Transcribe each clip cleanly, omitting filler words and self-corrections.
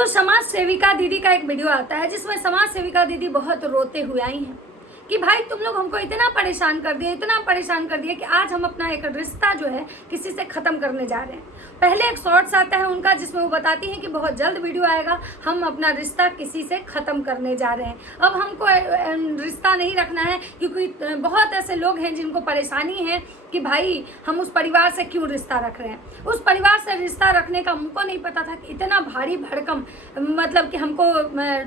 तो समाज सेविका दीदी का एक वीडियो आता है जिसमें समाज सेविका दीदी बहुत रोते हुए आई हैं कि भाई तुम लोग हमको इतना परेशान कर दिया कि आज हम अपना एक रिश्ता जो है किसी से ख़त्म करने जा रहे हैं। पहले एक शॉर्ट्स आता है उनका जिसमें वो बताती हैं कि बहुत जल्द वीडियो आएगा, हम अपना रिश्ता किसी से ख़त्म करने जा रहे हैं। अब हमको रिश्ता नहीं रखना है क्योंकि बहुत ऐसे लोग हैं जिनको परेशानी है कि भाई हम उस परिवार से क्यों रिश्ता रख रहे हैं। उस परिवार से रिश्ता रखने का हमको नहीं पता था कि इतना भारी भड़कम मतलब कि हमको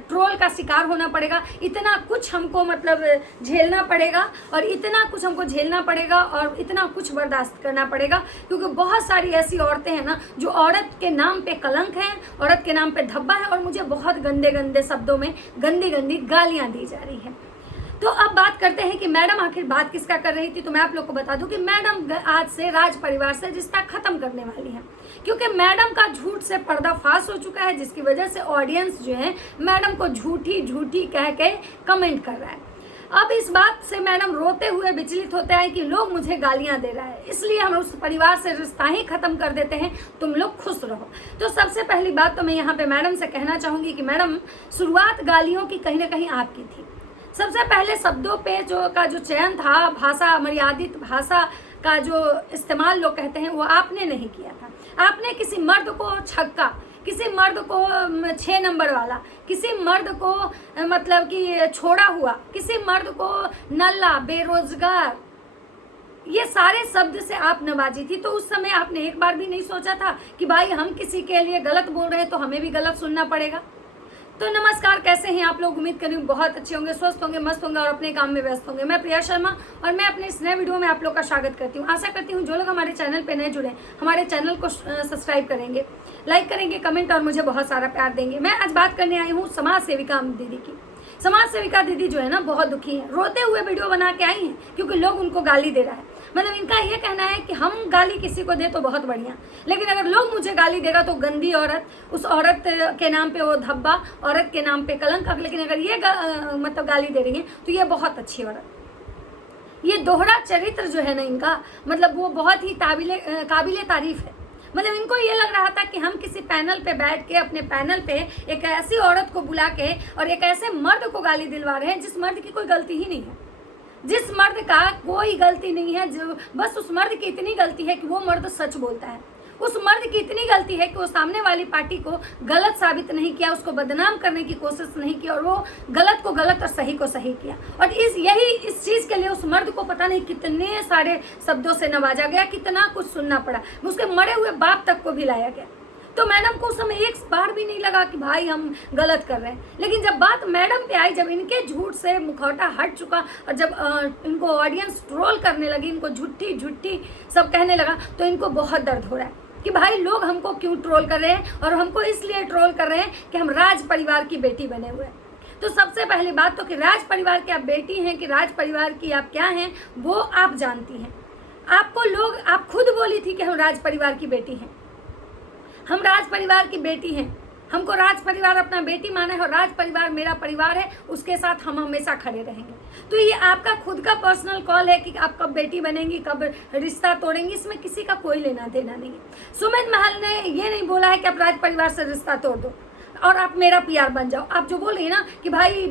ट्रोल का शिकार होना पड़ेगा, इतना कुछ हमको मतलब झेलना पड़ेगा और इतना कुछ हमको झेलना पड़ेगा और इतना कुछ बर्दाश्त करना पड़ेगा क्योंकि बहुत सारी ऐसी औरतें हैं ना जो औरत के नाम पे कलंक हैं, औरत के नाम पे धब्बा है और मुझे बहुत गंदे गंदे शब्दों में गंदी गंदी गालियां दी जा रही हैं। तो अब बात करते हैं कि मैडम आखिर बात किसका कर रही थी। तो मैं आप लोग को बता दूं कि मैडम आज से राज परिवार से रिश्ता खत्म करने वाली है क्योंकि मैडम का झूठ से पर्दाफाश हो चुका है जिसकी वजह से ऑडियंस जो है मैडम को झूठी झूठी कह के कमेंट कर रहा है। अब इस बात से मैडम रोते हुए विचलित होते हैं कि लोग मुझे गालियां दे रहा है, इसलिए हम उस परिवार से रिश्ता ही खत्म कर देते हैं, तुम लोग खुश रहो। तो सबसे पहली बात तो मैं यहाँ पे मैडम से कहना चाहूंगी कि मैडम शुरुआत गालियों की कहीं ना कहीं आपकी थी। सबसे पहले शब्दों पे जो चयन था, भाषा मर्यादित भाषा का जो इस्तेमाल लोग कहते हैं वो आपने नहीं किया था। आपने किसी मर्द को छक्का, किसी मर्द को 6 नंबर वाला, किसी मर्द को मतलब कि छोड़ा हुआ, किसी मर्द को नल्ला, बेरोजगार, ये सारे शब्द से आप नवाजी थी। तो उस समय आपने एक बार भी नहीं सोचा था कि भाई हम किसी के लिए गलत बोल रहे हैं तो हमें भी गलत सुनना पड़ेगा। तो नमस्कार, कैसे हैं आप लोग? उम्मीद करूँ बहुत अच्छे होंगे, स्वस्थ होंगे, मस्त होंगे और अपने काम में व्यस्त होंगे। मैं प्रिया शर्मा और मैं अपने इस नए वीडियो में आप लोग का स्वागत करती हूँ। आशा करती हूँ जो लोग हमारे चैनल पे नए जुड़े हमारे चैनल को सब्सक्राइब करेंगे, लाइक करेंगे, कमेंट और मुझे बहुत सारा प्यार देंगे। मैं आज बात करने आई हूँ समाज सेविका दीदी की। समाज सेविका दीदी जो है ना बहुत दुखी है, रोते हुए वीडियो बना के आई हैं क्योंकि लोग उनको गाली दे रहा है। मतलब इनका ये कहना है कि हम गाली किसी को दे तो बहुत बढ़िया, लेकिन अगर लोग मुझे गाली देगा तो गंदी औरत, उस औरत के नाम पे वो धब्बा, औरत के नाम पे कलंक। लेकिन अगर ये मतलब गाली दे रही है तो ये बहुत अच्छी औरत। ये दोहरा चरित्र जो है ना इनका, मतलब वो बहुत ही काबिले तारीफ है। मतलब इनको ये लग रहा था कि हम किसी पैनल पे बैठ के अपने पैनल पे एक ऐसी औरत को बुला के और एक ऐसे मर्द को गाली दिलवा रहे हैं जिस मर्द की कोई गलती ही नहीं है, जिस मर्द का कोई गलती नहीं है, जो बस उस मर्द की इतनी गलती है कि वो मर्द सच बोलता है। उस मर्द की इतनी गलती है कि वो सामने वाली पार्टी को गलत साबित नहीं किया, उसको बदनाम करने की कोशिश नहीं की और वो गलत को गलत और सही को सही किया। और इस चीज़ के लिए उस मर्द को पता नहीं कितने सारे शब्दों से नवाजा गया, कितना कुछ सुनना पड़ा, उसके मरे हुए बाप तक को भी लाया गया। तो मैडम को उस समय एक बार भी नहीं लगा कि भाई हम गलत कर रहे हैं। लेकिन जब बात मैडम पे आई, जब इनके झूठ से मुखौटा हट चुका और जब इनको ऑडियंस ट्रोल करने लगी, इनको झूठी झूठी सब कहने लगा, तो इनको बहुत दर्द हो रहा है कि भाई लोग हमको क्यों ट्रोल कर रहे हैं और हमको इसलिए ट्रोल कर रहे हैं कि हम राज परिवार की बेटी बने हुए हैं। तो सबसे पहली बात तो कि राज परिवार की आप बेटी हैं कि राज परिवार की आप क्या हैं वो आप जानती हैं। आपको लोग, आप खुद बोली थी कि हम राज परिवार की बेटी हैं, हम राज परिवार की बेटी हैं, हमको राज परिवार अपना बेटी माना है और राज परिवार मेरा परिवार है, उसके साथ हम हमेशा खड़े रहेंगे। तो ये आपका खुद का पर्सनल कॉल है कि आप कब बेटी बनेंगी, कब रिश्ता तोड़ेंगी, इसमें किसी का कोई लेना देना नहीं है। सुमित महल ने ये नहीं बोला है कि आप राज परिवार से रिश्ता तोड़ दो और आप मेरा पीआर बन जाओ। आप जो बोल रही है ना कि भाई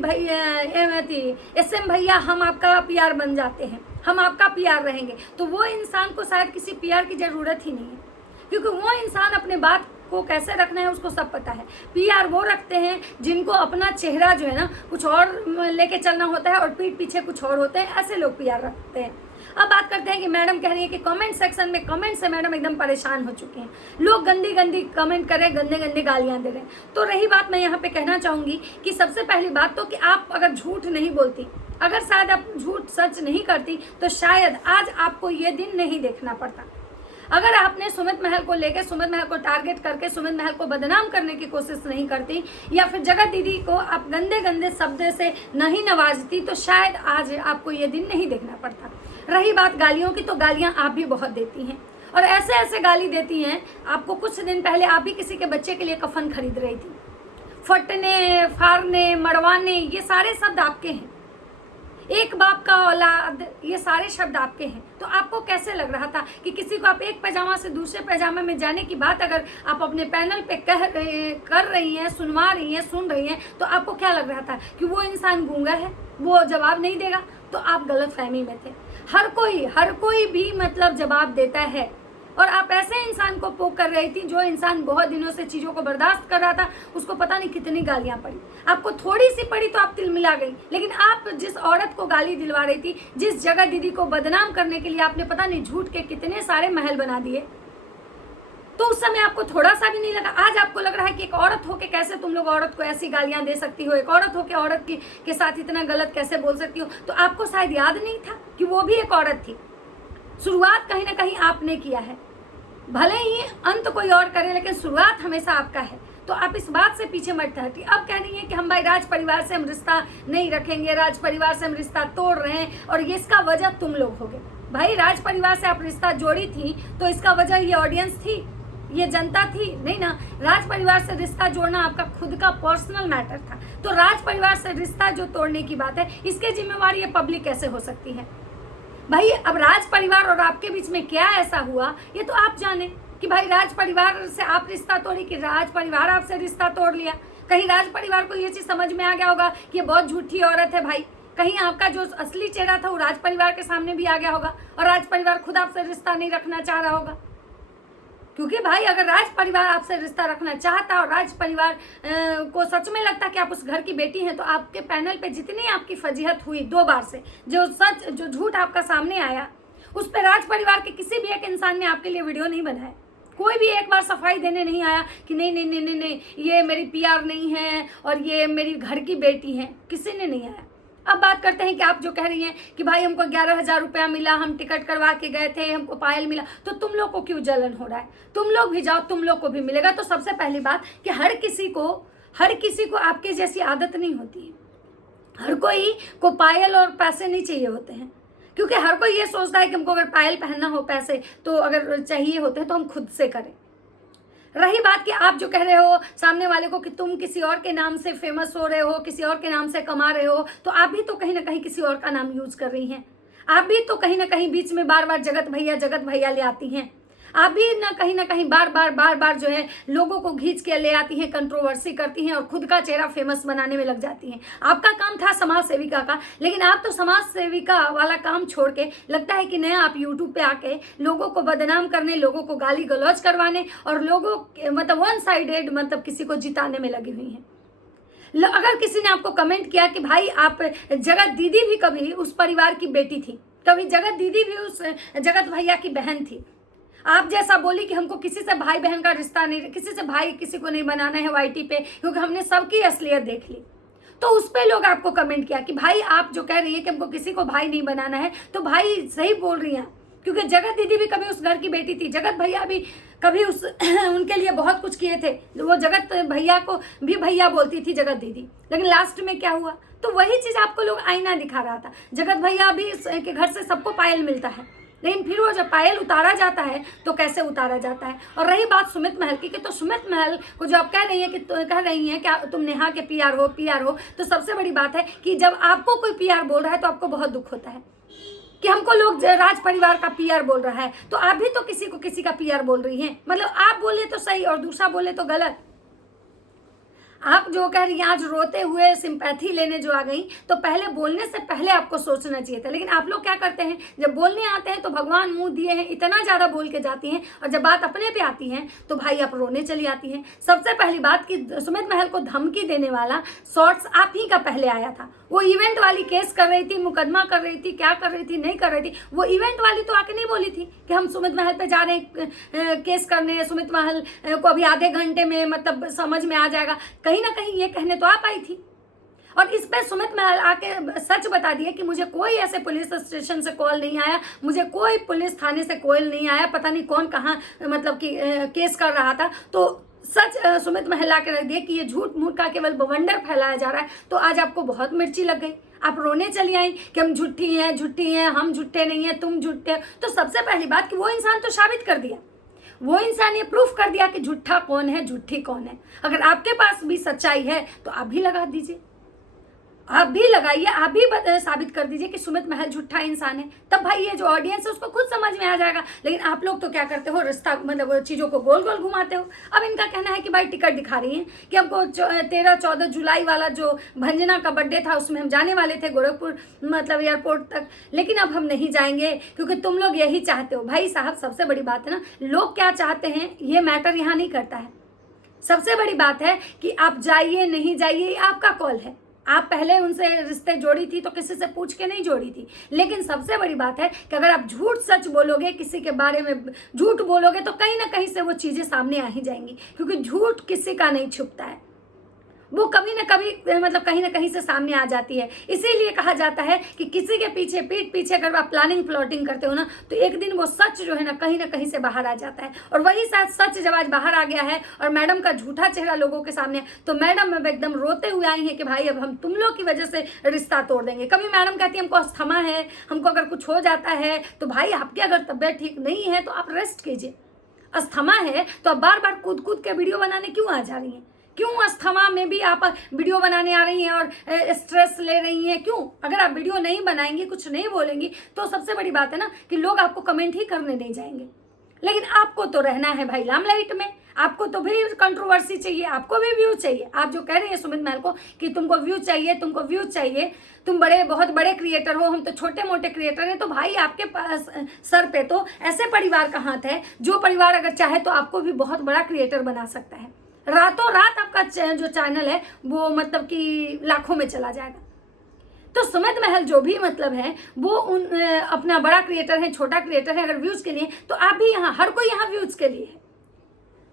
SM भैया हम आपका पीआर बन जाते हैं, हम आपका पीआर रहेंगे, तो वो इंसान को शायद किसी पीआर की ज़रूरत ही नहीं है क्योंकि वो इंसान अपने बात को कैसे रखना है उसको सब पता है। पीआर वो रखते हैं जिनको अपना चेहरा जो है ना कुछ और लेके चलना होता है और पीठ पीछे कुछ और होते हैं, ऐसे लोग पीआर रखते हैं। अब बात करते हैं कि मैडम कह रही है कि कमेंट सेक्शन में कमेंट से मैडम एकदम परेशान हो चुके हैं, लोग गंदी गंदी कमेंट कर रहे हैं, गंदे गंदे गालियां दे रहे हैं। तो रही बात, मैं यहाँ पे कहना चाहूँगी कि सबसे पहली बात तो कि आप अगर झूठ नहीं बोलती, अगर शायद आप झूठ सच नहीं करती तो शायद आज आपको ये दिन नहीं देखना पड़ता। अगर आपने सुमित महल को लेकर, सुमित महल को टारगेट करके सुमित महल को बदनाम करने की कोशिश नहीं करती या फिर जगत दीदी को आप गंदे गंदे शब्द से नहीं नवाजती तो शायद आज आपको ये दिन नहीं देखना पड़ता। रही बात गालियों की, तो गालियां आप भी बहुत देती हैं और ऐसे ऐसे गाली देती हैं। आपको कुछ दिन पहले आप भी किसी के बच्चे के लिए कफन खरीद रही थी। फटने, फाड़ने, मरवाने, ये सारे शब्द आपके हैं। एक बाप का औलाद, ये सारे शब्द आपके हैं। तो आपको कैसे लग रहा था कि किसी को आप एक पैजामा से दूसरे पैजामा में जाने की बात अगर आप अपने पैनल पे कर रही हैं, सुनवा रही हैं, सुन रही हैं, तो आपको क्या लग रहा था कि वो इंसान गूंगा है, वो जवाब नहीं देगा? तो आप गलत फहमी में थे। हर कोई भी मतलब जवाब देता है, और आप ऐसे इंसान को पोक कर रही थी जो इंसान बहुत दिनों से चीज़ों को बर्दाश्त कर रहा था, उसको पता नहीं कितनी गालियां पड़ी। आपको थोड़ी सी पड़ी तो आप तिलमिला गई, लेकिन आप जिस औरत को गाली दिलवा रही थी, जिस जगत दीदी को बदनाम करने के लिए आपने पता नहीं झूठ के कितने सारे महल बना दिए, तो उस समय आपको थोड़ा सा भी नहीं लगा। आज आपको लग रहा है कि एक औरत होके कैसे तुम लोग औरत को ऐसी गालियां दे सकती हो, एक औरत होके औरत के साथ इतना गलत कैसे बोल सकती हो। तो आपको शायद याद नहीं था कि वो भी एक औरत थी। शुरुआत कहीं ना कहीं आपने किया है, भले ही अंत कोई और करे, लेकिन शुरुआत हमेशा आपका है। तो आप इस बात से पीछे मत हटिए। अब कह रही है कि हम भाई राज परिवार से हम रिश्ता नहीं रखेंगे, राज परिवार से हम रिश्ता तोड़ रहे हैं, और ये इसका वजह तुम लोग होगे। भाई राज परिवार से आप रिश्ता जोड़ी थी तो इसका वजह ये ऑडियंस थी, ये जनता थी, नहीं ना। राज परिवार से रिश्ता जोड़ना आपका खुद का पर्सनल मैटर था। तो राज परिवार से रिश्ता जो तोड़ने की बात है, इसके जिम्मेवार ये पब्लिक कैसे हो सकती है? भाई अब राज परिवार और आपके बीच में क्या ऐसा हुआ, ये तो आप जाने कि भाई राज परिवार से आप रिश्ता तोड़ी कि राज परिवार आपसे रिश्ता तोड़ लिया। कहीं राज परिवार को ये चीज समझ में आ गया होगा कि ये बहुत झूठी औरत है भाई। कहीं आपका जो असली चेहरा था वो राज परिवार के सामने भी आ गया होगा, और राज परिवार खुद आपसे रिश्ता नहीं रखना चाह रहा होगा। क्योंकि भाई अगर राज परिवार आपसे रिश्ता रखना चाहता और राज परिवार को सच में लगता कि आप उस घर की बेटी हैं, तो आपके पैनल पे जितनी आपकी फजीहत हुई 2 बार से, जो झूठ आपका सामने आया, उस पर राज परिवार के किसी भी एक इंसान ने आपके लिए वीडियो नहीं बनाया। कोई भी एक बार सफाई देने नहीं आया कि नहीं नहीं नहीं नहीं नहीं ये मेरी पीआर नहीं है और ये मेरी घर की बेटी है, किसी ने नहीं आया। अब बात करते हैं कि आप जो कह रही हैं कि भाई हमको 11,000 रुपया मिला, हम टिकट करवा के गए थे, हमको पायल मिला, तो तुम लोग को क्यों जलन हो रहा है? तुम लोग भी जाओ, तुम लोग को भी मिलेगा। तो सबसे पहली बात कि हर किसी को आपके जैसी आदत नहीं होती है। हर कोई को पायल और पैसे नहीं चाहिए होते हैं, क्योंकि हर कोई ये सोचता है कि हमको अगर पायल पहनना हो, पैसे तो अगर चाहिए होते हैं तो हम खुद से करें। रही बात कि आप जो कह रहे हो सामने वाले को कि तुम किसी और के नाम से फेमस हो रहे हो, किसी और के नाम से कमा रहे हो, तो आप भी तो कहीं ना कहीं किसी और का नाम यूज कर रही हैं। आप भी तो कहीं ना कहीं बीच में बार बार जगत भैया ले आती हैं। आप भी ना कहीं बार बार जो है लोगों को खींच के ले आती हैं, कंट्रोवर्सी करती हैं और खुद का चेहरा फेमस बनाने में लग जाती हैं। आपका काम था समाज सेविका का, लेकिन आप तो समाज सेविका वाला काम छोड़ के लगता है कि नया आप यूट्यूब पे आके लोगों को बदनाम करने, लोगों को गाली गलौज करवाने और लोगों मतलब वन साइडेड मतलब किसी को जिताने में लगी हुई हैं। अगर किसी ने आपको कमेंट किया कि भाई आप जगत दीदी भी कभी उस परिवार की बेटी थी, कभी जगत दीदी भी उस जगत भैया की बहन थी, आप जैसा बोली कि हमको किसी से भाई बहन का रिश्ता नहीं, किसी से भाई किसी को नहीं बनाना है वाईटी पे, क्योंकि हमने सबकी असलियत देख ली, तो उस पे लोग आपको कमेंट किया कि भाई आप जो कह रही है कि हमको किसी को भाई नहीं बनाना है, तो भाई सही बोल रही हैं, क्योंकि जगत दीदी भी कभी उस घर की बेटी थी, जगत भैया भी कभी उनके लिए बहुत कुछ किए थे। वो जगत भैया को भी भैया बोलती थी जगत दीदी, लेकिन लास्ट में क्या हुआ? तो वही चीज आपको लोग आईना दिखा रहा था। जगत भैया भी के घर से सबको पायल मिलता है, लेकिन फिर वो जब पायल उतारा जाता है तो कैसे उतारा जाता है। और रही बात सुमित महल की, तो सुमित महल को जो आप कह रही हैं कि तुम नेहा के पीआर हो, तो सबसे बड़ी बात है कि जब आपको कोई पीआर बोल रहा है तो आपको बहुत दुख होता है कि हमको लोग राज परिवार का पीआर बोल रहा है, तो आप भी तो किसी का पीआर बोल रही हैं। मतलब आप बोले तो सही और दूसरा बोले तो गलत। आप जो कह रही हैं आज रोते हुए सिंपैथी लेने जो आ गई, तो पहले बोलने से पहले आपको सोचना चाहिए था। लेकिन आप लोग क्या करते हैं, जब बोलने आते हैं तो भगवान मुंह दिए हैं इतना ज़्यादा बोल के जाती हैं, और जब बात अपने पे आती है तो भाई आप रोने चली आती हैं। सबसे पहली बात कि सुमित महल को धमकी देने वाला शॉर्ट्स आप ही का पहले आया था। वो इवेंट वाली केस कर रही थी, मुकदमा कर रही थी, क्या कर रही थी, नहीं कर रही थी, वो इवेंट वाली तो आके नहीं बोली थी कि हम सुमित महल पे जा रहे हैं केस करने, सुमित महल को अभी आधे घंटे में मतलब समझ में आ जाएगा। कहीं ना कहीं ये कहने तो आप आई थी, और इस पे सुमित महल आके सच बता दिया कि मुझे कोई ऐसे पुलिस स्टेशन से कॉल नहीं आया, मुझे कोई पुलिस थाने से कॉल नहीं आया, पता नहीं कौन कहाँ मतलब कि केस कर रहा था। तो सच सुमित महल आके रख दिए कि ये झूठ मूठ का केवल बवंडर फैलाया जा रहा है। तो आज आपको बहुत मिर्ची लग गई, आप रोने चली आई कि हम झूठी हैं, हम झूठे नहीं हैं, तुम झूठे। तो सबसे पहली बात कि वो इंसान तो साबित कर दिया, वो इंसान ये प्रूफ कर दिया कि झूठा कौन है, झूठी कौन है। अगर आपके पास भी सच्चाई है तो आप भी लगा दीजिए। आप भी लगाइए, आप भी साबित कर दीजिए कि सुमित महल झूठा इंसान है। तब भाई ये जो ऑडियंस है उसको खुद समझ में आ जाएगा। लेकिन आप लोग तो क्या करते हो, रिश्ता मतलब चीज़ों को गोल गोल घुमाते हो। अब इनका कहना है कि भाई टिकट दिखा रही हैं कि हमको 13-14 जुलाई वाला जो भंजना का बर्थडे था उसमें हम जाने वाले थे गोरखपुर मतलब एयरपोर्ट तक, लेकिन अब हम नहीं जाएंगे क्योंकि तुम लोग यही चाहते हो। भाई साहब सबसे बड़ी बात है ना, लोग क्या चाहते हैं ये मैटर यहाँ नहीं करता है। सबसे बड़ी बात है कि आप जाइए नहीं जाइए आपका कॉल है। आप पहले उनसे रिश्ते जोड़ी थी तो किसी से पूछ के नहीं जोड़ी थी। लेकिन सबसे बड़ी बात है कि अगर आप झूठ सच बोलोगे, किसी के बारे में झूठ बोलोगे तो कहीं ना कहीं से वो चीज़ें सामने आ ही जाएंगी, क्योंकि झूठ किसी का नहीं छुपता है, वो कभी ना कभी मतलब कहीं ना कहीं से सामने आ जाती है। इसीलिए कहा जाता है कि किसी के पीछे पीठ पीछे अगर आप प्लानिंग प्लॉटिंग करते हो ना तो एक दिन वो सच जो है ना कहीं से बाहर आ जाता है। और वही शायद सच जब आज बाहर आ गया है और मैडम का झूठा चेहरा लोगों के सामने, तो मैडम अब एकदम रोते हुए आई है कि भाई अब हम तुम लोग की वजह से रिश्ता तोड़ देंगे। कभी मैडम कहती है हमको अस्थमा है, हमको अगर कुछ हो जाता है तो भाई आपकी अगर तबीयत ठीक नहीं है तो आप रेस्ट कीजिए। अस्थमा है तो आप बार बार कूद कूद के वीडियो बनाने क्यों आ जा रही हैं? क्यों अस्थमा में भी आप वीडियो बनाने आ रही हैं और स्ट्रेस ले रही हैं? क्यों? अगर आप वीडियो नहीं बनाएंगी, कुछ नहीं बोलेंगी तो सबसे बड़ी बात है ना कि लोग आपको कमेंट ही करने नहीं जाएंगे। लेकिन आपको तो रहना है भाई लामलाइट में, आपको तो भी कंट्रोवर्सी चाहिए, आपको भी व्यू चाहिए। आप जो कह रही हैं सुमित महल को कि तुमको व्यू चाहिए, तुमको व्यू चाहिए, तुम बहुत बड़े क्रिएटर हो, हम तो छोटे मोटे क्रिएटर हैं, तो भाई आपके पास सर पे तो ऐसे परिवार का हाथ है जो परिवार अगर चाहे तो आपको भी बहुत बड़ा क्रिएटर बना सकता है। रातों रात आपका जो चैनल है वो मतलब कि लाखों में चला जाएगा। तो सुमित महल जो भी मतलब है वो अपना बड़ा क्रिएटर है, छोटा क्रिएटर है, अगर व्यूज के लिए तो आप भी यहाँ, हर कोई यहाँ व्यूज के लिए है।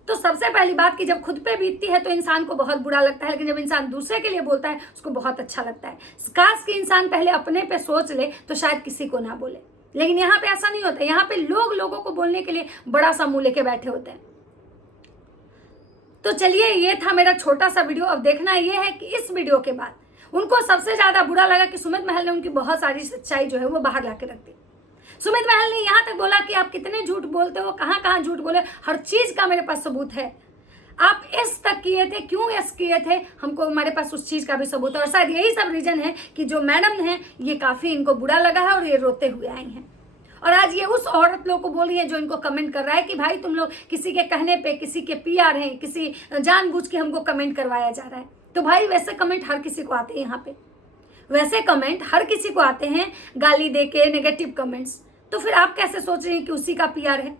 तो सबसे पहली बात कि जब खुद पे बीतती है तो इंसान को बहुत बुरा लगता है, लेकिन जब इंसान दूसरे के लिए बोलता है उसको बहुत अच्छा लगता है। काश कि इंसान पहले अपने पे सोच ले तो शायद किसी को ना बोले, लेकिन यहाँ पे ऐसा नहीं होता। यहाँ पे लोगों को बोलने के लिए बड़ा सा मुंह लेके बैठे होते हैं। तो चलिए ये था मेरा छोटा सा वीडियो। अब देखना ये है कि इस वीडियो के बाद उनको सबसे ज्यादा बुरा लगा कि सुमित महल ने उनकी बहुत सारी सच्चाई जो है वो बाहर ला के रख दी। सुमित महल ने यहाँ तक बोला कि आप कितने झूठ बोलते हो, कहाँ कहाँ झूठ बोले, हर चीज का मेरे पास सबूत है। आप इस तक किए थे, क्यों इस किए थे, हमको हमारे पास उस चीज का भी सबूत है। और शायद यही सब रीजन है कि जो मैडम है ये काफी इनको बुरा लगा है और ये रोते हुए आई हैं। और आज ये उस औरत लोग को बोल रही है जो इनको कमेंट कर रहा है कि भाई तुम लोग किसी के कहने पे, किसी के पीआर हैं, किसी जानबूझ के हमको कमेंट करवाया जा रहा है। तो भाई वैसे कमेंट हर किसी को आते हैं, यहाँ पे वैसे कमेंट हर किसी को आते हैं, गाली दे के नेगेटिव कमेंट्स। तो फिर आप कैसे सोच रहे हैं कि उसी का पीआर है?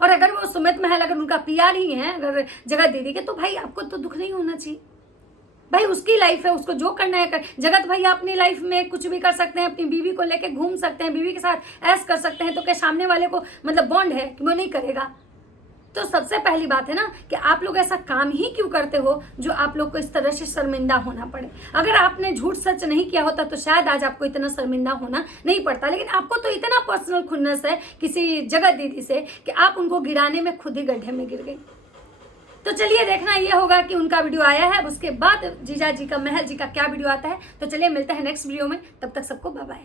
और अगर वो सुमित महल अगर उनका पीआर ही है, अगर जगत दीदी के, तो भाई आपको तो दुख नहीं होना चाहिए। भाई उसकी लाइफ है, उसको जो करना है कर। जगत भैया अपनी लाइफ में कुछ भी कर सकते हैं, अपनी बीवी को लेके घूम सकते हैं, बीवी के साथ ऐश कर सकते हैं, तो क्या सामने वाले को मतलब बॉन्ड है कि वो नहीं करेगा? तो सबसे पहली बात है ना कि आप लोग ऐसा काम ही क्यों करते हो जो आप लोग को इस तरह से शर्मिंदा होना पड़े। अगर आपने झूठ सच नहीं किया होता तो शायद आज आपको इतना शर्मिंदा होना नहीं पड़ता। लेकिन आपको तो इतना पर्सनल खुन्नस है किसी जगत दीदी से कि आप उनको गिराने में खुद ही गड्ढे में गिर गई। तो चलिए देखना ये होगा कि उनका वीडियो आया है, उसके बाद जीजा जी का, महल जी का क्या वीडियो आता है। तो चलिए मिलते हैं नेक्स्ट वीडियो में, तब तक सबको बाय बाय।